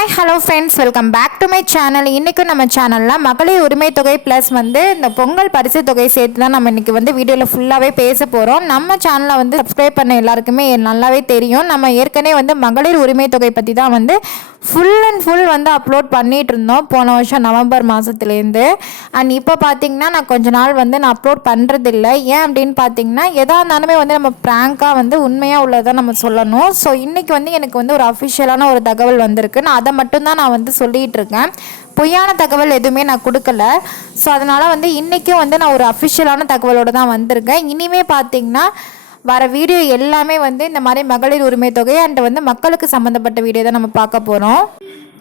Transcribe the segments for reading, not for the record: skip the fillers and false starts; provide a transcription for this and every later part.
Hi hello friends, welcome back to my channel. இன்றைக்கும் நம்ம சேனலில் மகளிர் உரிமை தொகை ப்ளஸ் இந்த பொங்கல் பரிசு தொகை சேர்த்து தான் நம்ம இன்றைக்கி வீடியோவில் ஃபுல்லாகவே பேச போகிறோம். நம்ம சேனலை சப்ஸ்கிரைப் பண்ண எல்லாருக்குமே நல்லாவே தெரியும். நம்ம ஏற்கனவே மகளிர் உரிமை தொகை பற்றி தான் ஃபுல் அண்ட் ஃபுல் அப்லோட் பண்ணிகிட்டு இருந்தோம் போன வருஷம் நவம்பர் மாதத்துலேருந்து. அண்ட் இப்போ பார்த்திங்கன்னா நான் கொஞ்ச நாள் நான் அப்லோட் பண்ணுறதில்ல. ஏன் அப்படின்னு பார்த்தீங்கன்னா எதாக இருந்தாலுமே நம்ம ப்ராங்காக உண்மையாக உள்ளதை நம்ம சொல்லணும். ஸோ இன்றைக்கி எனக்கு ஒரு அஃபிஷியலான ஒரு தகவல் வந்திருக்கு. நான் அதை மட்டும்தான் நான் சொல்லிகிட்டு இருக்கேன். பொய்யான தகவல் எதுவுமே நான் கொடுக்கல. ஸோ அதனால் இன்றைக்கும் நான் ஒரு அஃபிஷியலான தகவலோடு தான் வந்திருக்கேன். இனிமே பார்த்திங்கன்னா வர வீடியோ எல்லாமே இந்த மாதிரி மகளிர் உரிமை தொகை அண்ட் மக்களுக்கு சம்மந்தப்பட்ட வீடியோ தான் நம்ம பார்க்க போகிறோம்.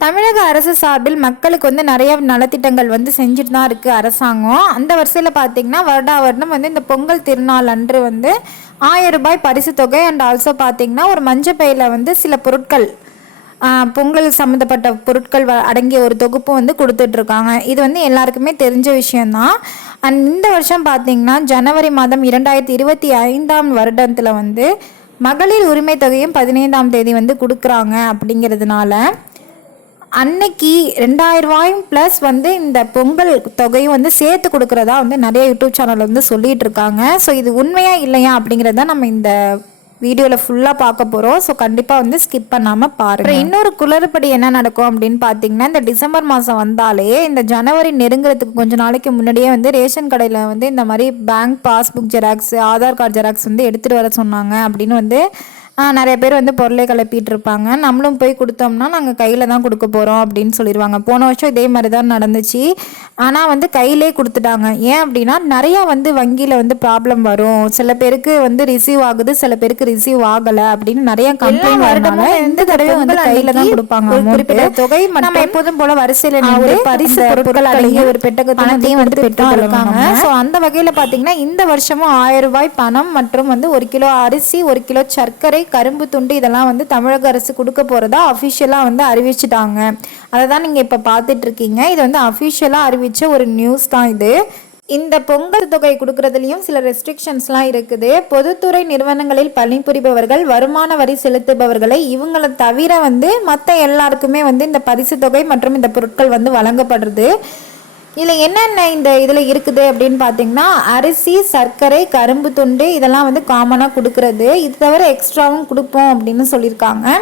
தமிழக அரசு சார்பில் மக்களுக்கு நிறைய நலத்திட்டங்கள் செஞ்சுட்டு தான் இருக்குது அரசாங்கம். அந்த வரிசையில் பார்த்திங்கன்னா வருடம் இந்த பொங்கல் திருநாள் அன்று 1000 ரூபாய் பரிசு தொகை அண்ட் ஆல்சோ பார்த்திங்கன்னா ஒரு மஞ்சள் பையில் சில பொருட்கள் பொங்கல் சம்மந்தப்பட்ட பொருட்கள் அடங்கிய ஒரு தொகுப்பு கொடுத்துட்ருக்காங்க. இது எல்லாருக்குமே தெரிஞ்ச விஷயந்தான். அண்ட் இந்த வருஷம் பார்த்திங்கன்னா ஜனவரி மாதம் 2025 வருடத்தில் மகளிர் உரிமை தொகையும் 15ஆம் தேதி கொடுக்குறாங்க. அப்படிங்கிறதுனால அன்னைக்கு 2000 ரூபாயும் ப்ளஸ் இந்த பொங்கல் தொகையும் சேர்த்து கொடுக்குறதா நிறைய யூடியூப் சேனல் சொல்லிகிட்டு இருக்காங்க. ஸோ இது உண்மையாக இல்லையா அப்படிங்கிறத நம்ம இந்த வீடியோவில் ஃபுல்லாக பார்க்க போகிறோம். ஸோ கண்டிப்பாக ஸ்கிப் பண்ணாமல் பாருங்கள். இன்னொரு குளறுபடி என்ன நடக்கும் அப்படின்னு பார்த்தீங்கன்னா இந்த டிசம்பர் மாதம் வந்தாலே இந்த ஜனவரி நெருங்குறதுக்கு கொஞ்சம் நாளைக்கு முன்னாடியே ரேஷன் கடையில் இந்த மாதிரி bank passbook xerox, Aadhaar card xerox எடுத்துகிட்டு வர சொன்னாங்க அப்படின்னு நிறைய பேர் பொருளை கிளப்பிட்டு இருப்பாங்க. நம்மளும் போய் கொடுத்தோம்னா நாங்கள் கையில் தான் கொடுக்க போகிறோம் அப்படின்னு சொல்லிடுவாங்க. போன வருஷம் இதே மாதிரி தான் நடந்துச்சு. ஆனால் கையிலே கொடுத்துட்டாங்க. ஏன் அப்படின்னா நிறையா வங்கியில் ப்ராப்ளம் வரும். சில பேருக்கு ரிசீவ் ஆகுது, சில பேருக்கு ரிசீவ் ஆகலை அப்படின்னு நிறைய கம்ப்ளைண்ட் வரனால இந்த தடவை கையில் தான் கொடுப்பாங்க. குறிப்பிட்ட தொகை நம்ம எப்போதும் போல வரிசையில் ஒரு பரிசு பொருட்கள் அடங்கிய ஒரு பெட்டகத்தையும் பெற்றுக்கொள்வாங்க. ஸோ அந்த வகையில் பார்த்தீங்கன்னா இந்த வருஷமும் 1000 ரூபாய் பணம் மற்றும் 1 கிலோ அரிசி, 1 கிலோ சர்க்கரை, கரும்பு துண்டு இதெல்லாம் தமிழக அரசு கொடுக்க போகிறதா அஃபிஷியலாக அறிவிச்சிட்டாங்க. அதை தான் நீங்கள் இப்போ பார்த்துட்டு இருக்கீங்க. இது அஃபிஷியலாக அறிவித்த ஒரு நியூஸ் தான் இது. இந்த பொங்கல் தொகை கொடுக்கறதுலையும் சில ரெஸ்ட்ரிக்ஷன்ஸ்லாம் இருக்குது. பொதுத்துறை நிறுவனங்களில் பணிபுரிபவர்கள், வருமான வரி செலுத்துபவர்களை இவங்களை தவிர மற்ற எல்லாருக்குமே இந்த பரிசு தொகை மற்றும் இந்த பொருட்கள் வழங்கப்படுறது. இதில் என்னென்ன இந்த இதில் இருக்குது அப்படின்னு பார்த்தீங்கன்னா அரிசி, சர்க்கரை, கரும்பு துண்டு இதெல்லாம் காமனாக கொடுக்கறது. இது தவிர எக்ஸ்ட்ராவும் கொடுப்போம் அப்படின்னு சொல்லியிருக்காங்க.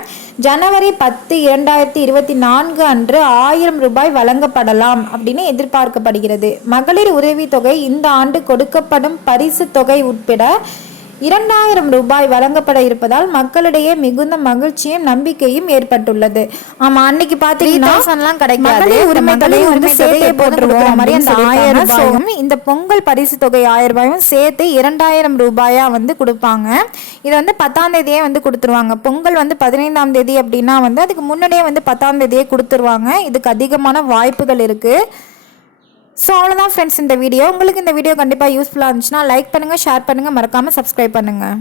ஜனவரி 10, 2024 அன்று 1000 ரூபாய் வழங்கப்படலாம் அப்படின்னு எதிர்பார்க்கப்படுகிறது. மகளிர் உதவித்தொகை இந்த ஆண்டு கொடுக்கப்படும் பரிசு தொகை உட்பட 2000 ரூபாய் வழங்கப்பட இருப்பதால் மக்களிடையே மிகுந்த மகிழ்ச்சியும் நம்பிக்கையும் ஏற்பட்டுள்ளது. ஆமா, அன்னைக்கு பார்த்தீங்கன்னா கிடைக்காது. உரிமை தொகையும் சேர்த்தே போட்டுருவோம் மாதிரி அந்த 1000 ரூபாயும் இந்த பொங்கல் பரிசு தொகை 1000 ரூபாயும் சேர்த்து 2000 ரூபாயா கொடுப்பாங்க. இதை 10ஆம் தேதியே கொடுத்துருவாங்க. பொங்கல் 15ஆம் தேதி அப்படின்னா அதுக்கு முன்னாடியே 10ஆம் தேதியே கொடுத்துருவாங்க. இதுக்கு அதிகமான வாய்ப்புகள் இருக்கு. ஸோ அவ்வளோதான் ஃப்ரெண்ட்ஸ் இந்த வீடியோ. உங்களுக்கு இந்த வீடியோ கண்டிப்பாக யூஸ்ஃபுல்லாக இருந்துச்சுன்னா லைக் பண்ணுங்கள், ஷேர் பண்ணுங்கள், மறக்காமல் சப்ஸ்கிரைப் பண்ணுங்கள்.